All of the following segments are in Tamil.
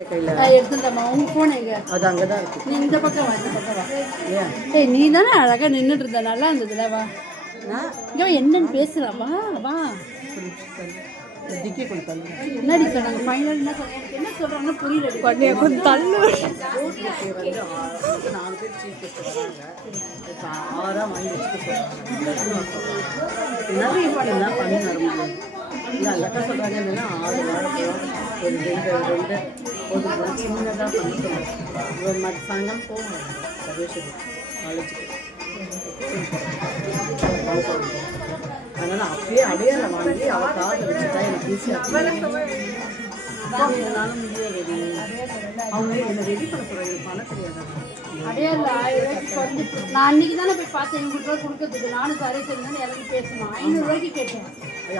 எடுத்துட்டம்மா உங்க போன் எங்க? அது அங்கதான் இருக்கு. நீ இந்த பக்கம் வா, இந்த பக்கம் வா. ஏய் நீ தானே அழகா நின்றுட்டு இருந்த, நல்லா இருந்ததுல. வா இங்கே என்னன்னு பேசலாம். வா வா. டிக்கி கொடுத்தாங்க. என்னடி சொன்னாங்க ஃபைனல்? என்ன சொன்னாங்க? என்ன சொல்றாங்கன்னு புரியல. கொஞ்சம் தள்ளு. 4 பேர் சீஃப் கெஸ்ட் வராங்க. இப்போ 6 வாங்கி வச்சுட்டு நிறைய என்ன பண்ணி வர முடியும். இல்லை அக்கா சொல்கிறாங்க என்னன்னா 6 வாரம் ஒரு 2 ஒரு சின்னதாக பண்ணி சொல்லுவாங்க. ஒரு மாதிரி சாயங்காலம் போவாங்க சர்வேஸ்வரி காலேஜுக்கு. அதனால் அப்படியே அடையாளம் வாங்கி அவள் காதை வச்சுட்டா எனக்கு ஈஸியாக என்னால் முடியாது. அவங்க என்னை ரெடி பண்ண போகிறாங்க. பணம் தெரியாது. அடையாளம் 1000 ரூபாய்க்கு குறைஞ்சிட்டு. நான் அன்றைக்கி தானே போய் பார்த்தேன். இவங்களுக்கு ரூபா கொடுக்கறதுக்கு நானும் சரி சரின்னு இறங்கி பேசணும். 500 ரூபாய்க்கு கேட்டேன்.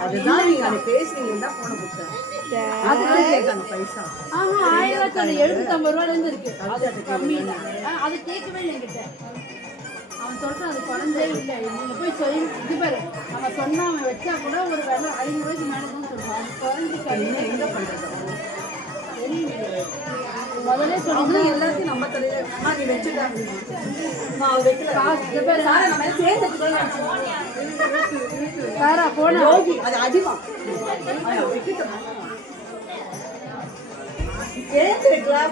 அதுதான் நீங்கள் அதை பேசுனீங்க தான் போன கொடுத்தேன். அதுதான் கேட்காங்க பைசா. 1000 ரூபாய்க்கு அந்த 750 ரூபாயிலேருந்து இருக்குது. அது கம்மி. அது கேட்கவே இல்லை என்கிட்ட. அவன் சொல்லிட்டு அது குறைஞ்சே இல்லை. நீங்கள் போய் சொல்லி இது பாரு, அவன் சொன்னால் அவன் வச்சா கூட ஒரு வேலை 500 ரூபாய்க்கு மேலே தான் சொல்லுவான். அது குறைஞ்சி எங்கே பண்ணுறது முதலே சொல்லி எல்லாத்தையும் நம்ம தலையில் நீ வச்சுட்டா நான் வைக்கல. சாரா போனா அது அடிமா சேர்த்து வைக்கலாம்.